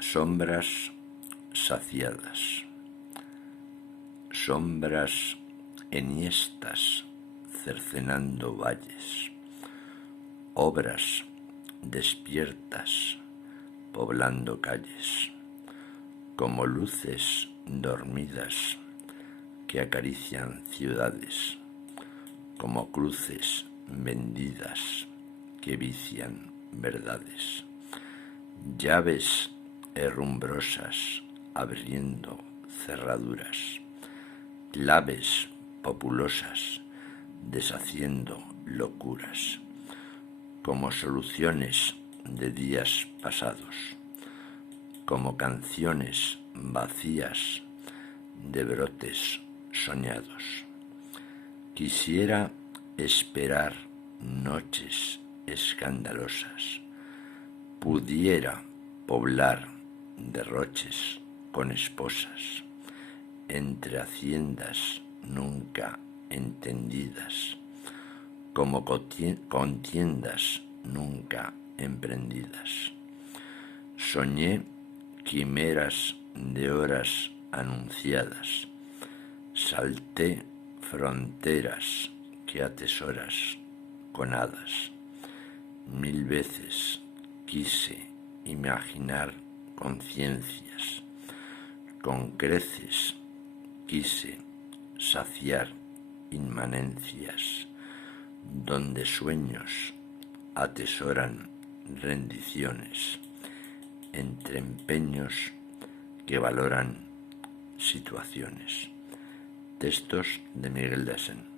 Sombras saciadas, sombras enhiestas cercenando valles, obras despiertas poblando calles, como luces dormidas que acarician ciudades, como cruces vendidas que vician verdades, llaves herrumbrosas abriendo cerraduras, claves populosas deshaciendo locuras, como soluciones de días pasados, como canciones vacías de brotes soñados. Quisiera esperar noches escandalosas, pudiera poblar derroches con esposas, entre haciendas nunca entendidas, como contiendas nunca emprendidas. Soñé quimeras de horas anunciadas, salté fronteras que atesoras con hadas. 1000 veces quise imaginar conciencias, con creces quise saciar inmanencias, donde sueños atesoran rendiciones, entre empeños que valoran situaciones. Textos de Miguel de Asens.